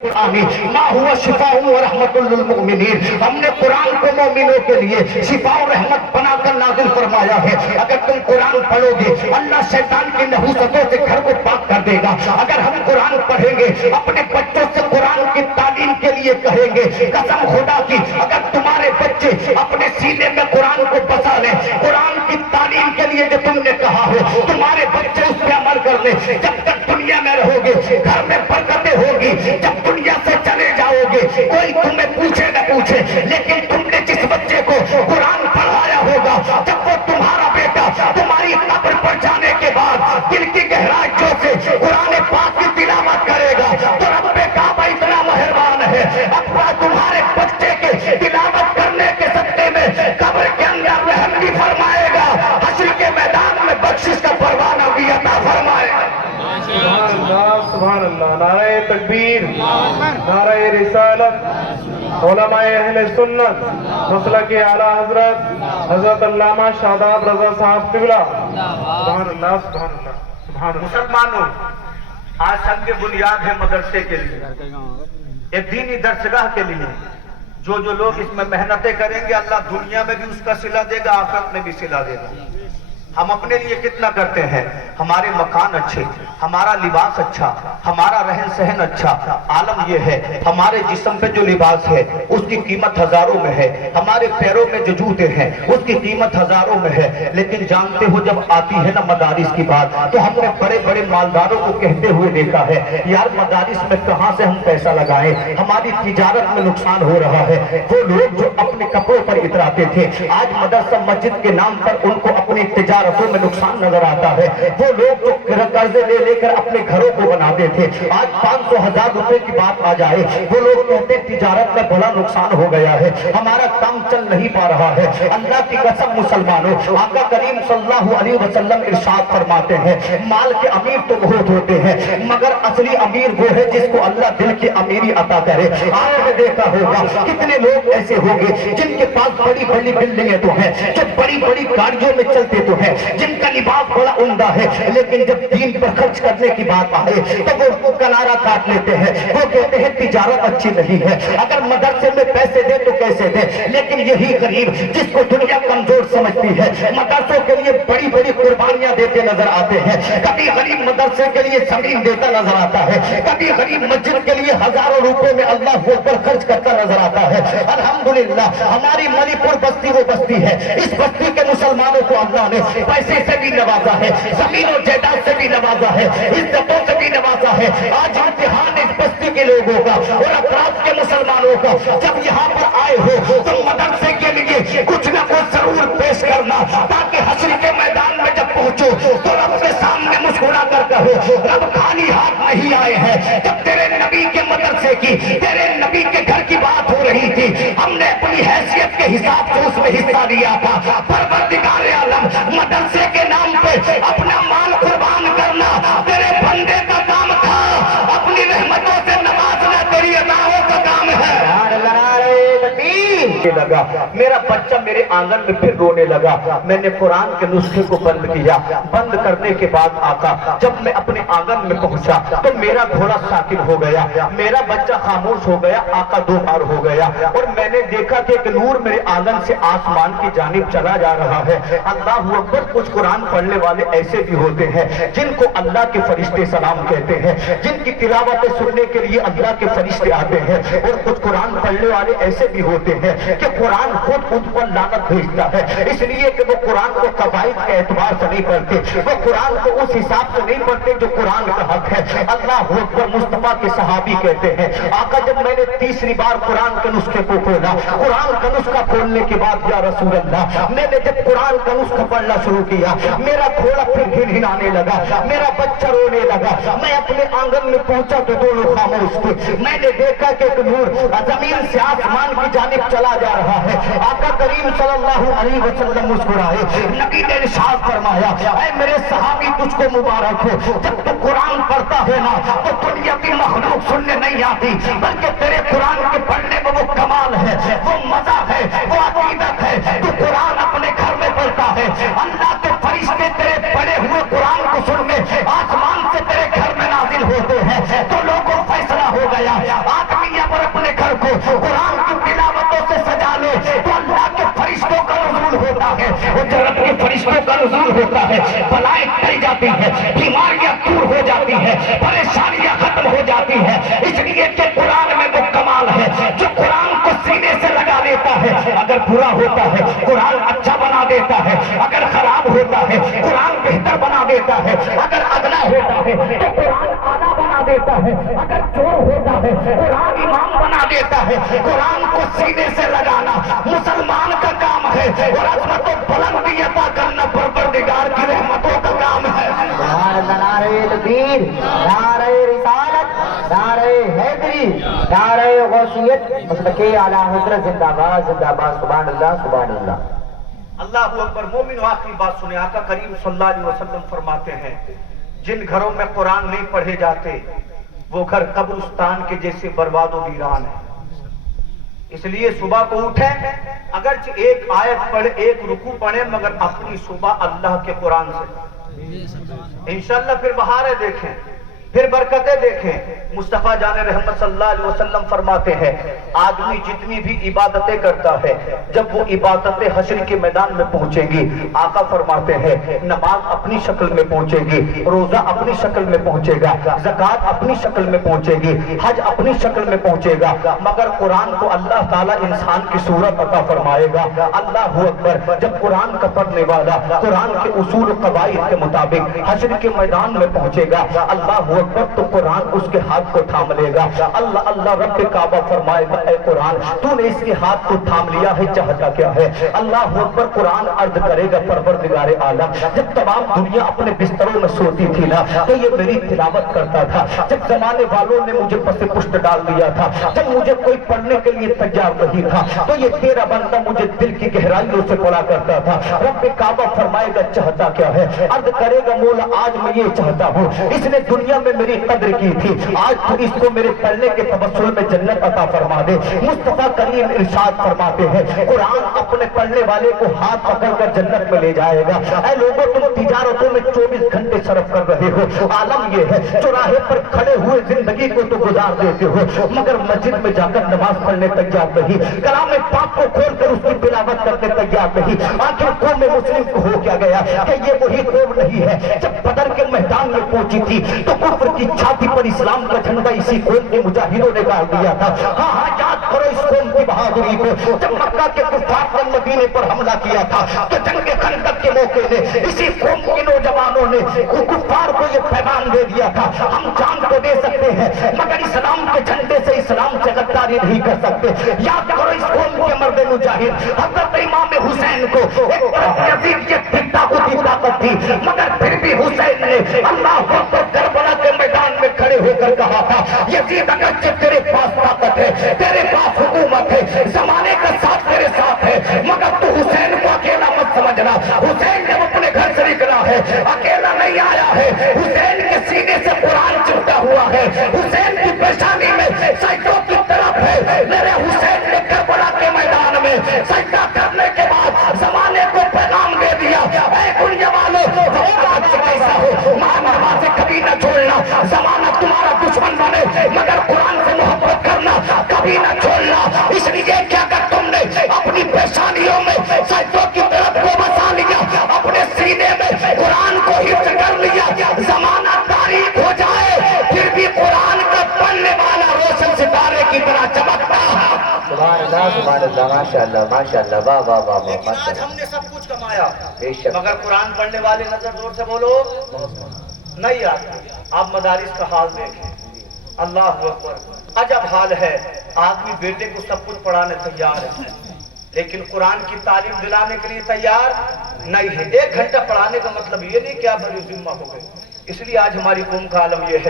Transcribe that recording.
ما हुआ शिफा व रहमतुल लिल मुमिनीन, हमने कुरान को मोमिनों के लिए शिफा और रहमत बनाकर नाजिल फरमाया है। अगर तुम कुरान पढ़ोगे अल्लाह शैतान की नहुसतों से घर को पाक कर देगा। अगर हम कुरान पढ़ेंगे अपने बच्चों से कुरान की तालीम के लिए कहेंगे, कसम खुदा की अगर तुम्हारे बच्चे अपने सीने में कुरान को बसा लें, कुरान की तालीम के लिए जो तुमने कहा हो तुम्हारे बच्चे उस पर अमल कर ले, जब तक दुनिया में रहोगे घर में बरकतें होगी। जब दुनिया से चले जाओगे कोई तुम्हें पूछे न पूछे, लेकिन तुमने जिस बच्चे को कुरान पढ़ाया होगा जब वो तुम्हारा बेटा तुम्हारी कब्र पर जाने के बाद दिल की गहराइयों से कुरान पाक की तिलावत करेगा तो रब्बे काबा इतना मेहरबान है, अपना तुम्हारे बच्चे के तिलावत करने के सत्ते में कब्र के अंदर रहम भी फरमाएगा, हश्र के मैदान में बख्शिश का परवाना भी अता फरमाएगा। सुभान अल्लाह, नारे तकबीर, नारे रिसालत, उलमाए अहले सुन्नत, मसलक आला हजरत हजरत अल्लामा शादाब रजा साहब किबला। सुभान अल्लाह, सुभान अल्लाह, सुभान अल्लाह। मुसलमानों, आज संग बुनियाद है मदरसे के लिए, एक दीनी दर्सगाह के लिए। जो जो लोग इसमें मेहनतें करेंगे अल्लाह दुनिया में भी उसका सिला देगा, आखिरत में भी सिला देगा। हम अपने लिए कितना करते हैं, हमारे मकान अच्छे, हमारा लिबास अच्छा, हमारा रहन सहन अच्छा। आलम यह है हमारे जिस्म पे जो लिबास है उसकी कीमत हजारों में है, हमारे पैरों में जो जूते हैं उसकी कीमत हजारों में है। लेकिन जानते हो जब आती है ना मदारिस की बात तो हमने बड़े बड़े मालदारों को कहते हुए देखा है, यार मदारिस में कहां से हम पैसा लगाएं, हमारी तिजारत में नुकसान हो रहा है। वो लोग जो अपने कपड़ों पर इतराते थे आज मदरसा मस्जिद के नाम पर उनको अपनी तिजारतों में नुकसान नजर आता है। वो लोग जो कर्जे ले लेकर अपने घरों को बनाते थे आज 500,000 रुपए की बात आ जाए वो लोग कहते तिजारत में बड़ा नुकसान हो गया है, हमारा काम चल नहीं पा रहा है। अल्लाह की कसम मुसलमानों, आका करीम सल्लल्लाहु अलैहि वसल्लम इरशाद फरमाते हैं माल के अमीर तो बहुत होते हैं मगर असली अमीर वो है जिसको अल्लाह दिल की अमीरी अता करे। आपने देखा होगा कितने लोग ऐसे होंगे जिनके पास बड़ी बड़ी बिल्डिंगें तो हैं, जो बड़ी बड़ी गाड़ियों में चलते तो हैं, जिनका लिबास बड़ा उम्दा है, लेकिन जब दीन पर खर्च करने की बात आए तो वो किनारा काट लेते हैं। वो कहते हैं तिजारत अच्छी नहीं है, अगर मदरसे में पैसे दे तो कैसे दे। लेकिन यही गरीब जिसको दुनिया कमजोर समझती है मदरसों के लिए बड़ी बड़ी कुर्बानियां देते नजर आते हैं। कभी गरीब मदरसे के लिए जमीन देता नजर आता है, कभी गरीब मस्जिद के लिए हजारों रुपए में अल्लाह पर खर्च करता नजर आता है। अल्हम्दुलिल्लाह हमारी मणिपुर बस्ती वो बस्ती है, इस बस्ती के मुसलमानों को अल्लाह ने पैसे से भी नवाजा है, जमीन और जायदाद से भी नवाजा है, इज्जतों से भी नवाजा है। आज इम्तिहान इस बस्ती के लोगों का और अफराद के मुसलमानों का, जब यहाँ पर आए हो तो मदरसे के लिए कुछ न कुछ जरूर पेश करना, ताकि हश्र के मैदान में जब पहुंचो तो रब के सामने मुस्कुरा कर कहो रब खाली हाथ नहीं आए हैं। जब तेरे नबी के मदरसे की, तेरे नबी के घर की बात हो रही थी, हमने अपनी हैसियत के हिसाब से उसमें हिस्सा लिया था। परवरदिगार आलम मदरसे के नाम पे अपना माल कुर्बान करना तेरे बंदे का काम था, अपनी रहमतों से नवाजना तेरी अताओं का काम है। लगा मेरा बच्चा मेरे आंगन में फिर रोने लगा, मैंने कुरान के नुस्खे को बंद किया। बंद करने के बाद आका जब मैं अपने आंगन में पहुंचा तो मेरा घोड़ा साकिन हो गया, मेरा बच्चा खामोश हो गया। आका दो बार हो गया और मैंने देखा कि एक नूर मेरे आंगन से आसमान की जानिब चला जा रहा है। अल्लाह अकबर। कुछ कुरान पढ़ने वाले ऐसे भी होते हैं जिनको अल्लाह के फरिश्ते सलाम कहते हैं, जिनकी तिलावतें सुनने के लिए अल्लाह के फरिश्ते आते हैं। और कुछ कुरान पढ़ने वाले ऐसे भी होते हैं कि कुरान खुद उन पर लानत भेजता है, इसलिए कि वो कुरान को कवायद के एतबार से नहीं पढ़ते, वो कुरान को उस हिसाब से नहीं पढ़ते जो कुरान का हक है। अल्लाह अकबर। मुस्तफा के सहाबी कहते हैं आका जब मैंने तीसरी बार कुरान के नुस्खे को खोला, कुरान का नुस्खा खोलने के बाद या रसूल अल्लाह मैंने जब कुरान का नुस्खा पढ़ना शुरू किया मेरा घोड़ा फिर हिलाने लगा, मेरा बच्चा रोने लगा। मैं अपने आंगन में पहुंचा तो दोनों खामोश थे। मैंने देखा कि एक नूर जमीन से आसमान की जानिब चला जा रहा है। आका करीम सल्लल्लाहु अलैहि वसल्लम मुस्कुराए, नबी ने इरशाद फरमाया ऐ मेरे सहाबी तुझको मुबारक हो, जब तू कुरान पढ़ता है ना तो दुनिया की मखलूक सुनने नहीं आती, बल्कि तेरे कुरान के पढ़ने में वो कमाल है, वो मजा है, वो अकीदत है। तू कुरान अपने घर में पढ़ता है, अल्लाह के फरिश्ते तेरे पढ़े हुए कुरान को सुनने आसमान से तेरे घर में नाजिल होते हैं। तो लोगों फैसला हो गया قرآن کی تلاوتوں سے سجا لے تو اللہ کے فرشتوں کا نزول ہوتا ہے، جنت کے فرشتوں کا نزول ہوتا ہے، بلائیں ٹل جاتی ہیں، بیماریاں دور ہو جاتی ہیں، پریشانیاں ختم ہو جاتی ہیں۔ اس لیے کہ قرآن میں وہ کمال ہے جو قرآن کو سینے سے لگا دیتا ہے، اگر برا ہوتا ہے قرآن اچھا بنا دیتا ہے، اگر خراب ہوتا ہے قرآن بہتر بنا دیتا ہے، اگر ادنا ہوتا ہے تو قرآن اعلیٰ بنا دیتا ہے، اگر چور ہوتا ہے قرآن امام بنا دیتا ہے۔ قرآن کو سینے سے لگانا مسلمان کا کام ہے اور عظمت و بلندی عطا کرنا پروردگار کی رحمتوں کا کام ہے۔ نعرہ تکبیر، نعرہ رسالت، نعرہ حیدری، نعرہ غوثیت، مسلک اعلیٰ حضرت زندہ باد زندہ باد، سبحان اللہ سبحان اللہ۔ اللہ اکبر۔ مومن آخری بات سنے، آقا کریم صلی اللہ علیہ وسلم فرماتے ہیں جن گھروں میں قرآن نہیں پڑھے جاتے وہ گھر قبرستان کے جیسے برباد و ویران ہے۔ اس لیے صبح کو اٹھیں، اگرچہ ایک آیت پڑھے، ایک رکوع پڑھیں، مگر اپنی صبح اللہ کے قرآن سے انشاءاللہ پھر بہاریں دیکھیں، پھر برکتیں دیکھیں۔ مصطفیٰ جان رحمت صلی اللہ علیہ وسلم فرماتے ہیں آدمی جتنی بھی عبادتیں کرتا ہے جب وہ عبادتیں حشر کے میدان میں پہنچیں گی، آقا فرماتے ہیں نماز اپنی شکل میں پہنچے گی، روزہ اپنی شکل میں پہنچے گا، زکوٰۃ اپنی شکل میں پہنچے گی، حج اپنی شکل میں پہنچے گا، مگر قرآن کو اللہ تعالیٰ انسان کی صورت عطا فرمائے گا۔ اللہ اکبر۔ جب قرآن کا پڑھنے والا قرآن کے اصول و قواعد کے مطابق حشر کے میدان میں پہنچے گا، اللہ اکبر، تو قرآن اس کے ہاتھ کو تھام لے گا۔ اللہ اللہ رب کعبہ فرمائے گا اے قرآن تو نے اس کے ہاتھ کو تھام لیا ہے، چاہتا کیا ہے؟ اللہ اکبر۔ قرآن عرض کرے گا پروردگار عالم جب تمام دنیا اپنے بستروں میں سوتی تھی نا تو یہ میری تلاوت کرتا تھا، جب زمانے والوں نے مجھے پس پشت ڈال دیا تھا، جب مجھے کوئی پڑھنے کے لیے تیار نہیں تھا تو یہ تیرا بندہ مجھے دل کی گہرائیوں سے پڑھا کرتا تھا۔ رب کعبہ فرمائے گا چاہتا کیا ہے؟ عرض کرے گا مولا آج میں یہ چاہتا ہوں، اس نے دنیا میں میری قدر کی تھی، آج تو اس کو میرے پڑھنے کے تبسل میں جنت عطا فرما دے۔ مصطفیٰ کریم ارشاد فرماتے ہیں قرآن اپنے پڑھنے والے کو ہاتھ پکڑ کر جنت میں لے جائے گا۔ اے لوگوں تم تجارتوں میں 24 گھنٹے صرف کر رہے ہو، عالم یہ ہے چوراہے پر کھڑے ہوئے زندگی کو تو گزار دیتے ہو مگر مسجد میں جا کر نماز پڑھنے تیار نہیں، کلام پاک کو کھول کر اس کی تلاوت کرنے تیار نہیں۔ آخر قوم مسلم کو ہو کیا گیا کہ یہ وہی قوم نہیں ہے جب بدر کے میدان میں پہنچی تھی تو کفر کی چھاتی پر اسلام کا جھنڈا اسی قوم کے مجاہدوں نے گاڑ دیا تھا۔ ہاں ہاں یاد کرو اس قوم کی بہادری کو، جب مکہ کے کفار نے مدینے پر حملہ کیا تھا تو جنگ خندق کے موقع میں اسی قوم کے نوجوانوں نے کفار کو یہ پیغام دے دیا تھا ہم جان تو دے سکتے ہیں مگر اسلام کے جھنڈے سے اسلام سے غداری نہیں کر سکتے۔ یاد کرو اس قوم کے مرد مجاہد حضرت امام حسین کو ایک طرف یزید کی طاقت تھی مگر پھر بھی حسین نے اللہ کو کربلا کے میدان میں کھڑے ہو کر کہا تھا یزید اگرچہ تیرے پاس طاقت ہے، تیرے پاس حکومت ہے، زمانے کا ساتھ تیرے ساتھ ہے، مگر تو حسین کو اکیلا مت سمجھنا۔ حسین جب اپنے گھر سے نکلا ہے اکیلا نہیں آیا ہے، حسین کے سینے سے قرآن چمٹا ہوا ہے، حسین کی پیشانی میں سجدوں کی طرف ہے۔ میرے حسین نے کربلا کے میدان میں سجدہ کرنے کے بعد زمانے کو پیغام دے دیا اے دنیا والوں کیسا ہو نماز کبھی نہ چھوڑنا، زمانہ تمہارا دشمن بنے مگر قرآن سے محبت کرنا کبھی نہ چھوڑنا۔ اس لیے کیا کر تم نے اپنی پیشانیوں میں سجدوں کی طرف کو بسا لیا، اپنے سینے میں قرآن کو حفظ کر لیا، زمانہ تاریخ ہو جائے پھر بھی قرآن کا پڑھنے والا روشن ستارے کی طرح چمکتا ہے۔ سبحان اللہ ماشاءاللہ ماشاءاللہ، واہ واہ واہ واہ، لیکن آج ہم نے سب کچھ کمایا بے شک، مگر قرآن پڑھنے والے نظر زور سے بولو نہیں آتے۔ آپ مدارس کا حال دیکھیں، اللہ اکبر، عجب حال ہے۔ آدمی بیٹے کو سب کچھ پڑھانے تیار ہے لیکن قرآن کی تعلیم دلانے کے لیے تیار نہیں ہے۔ 1 گھنٹہ پڑھانے کا مطلب یہ نہیں کہ آپ بڑی ذمہ ہو گئے۔ اس لیے آج ہماری قوم کا عالم یہ ہے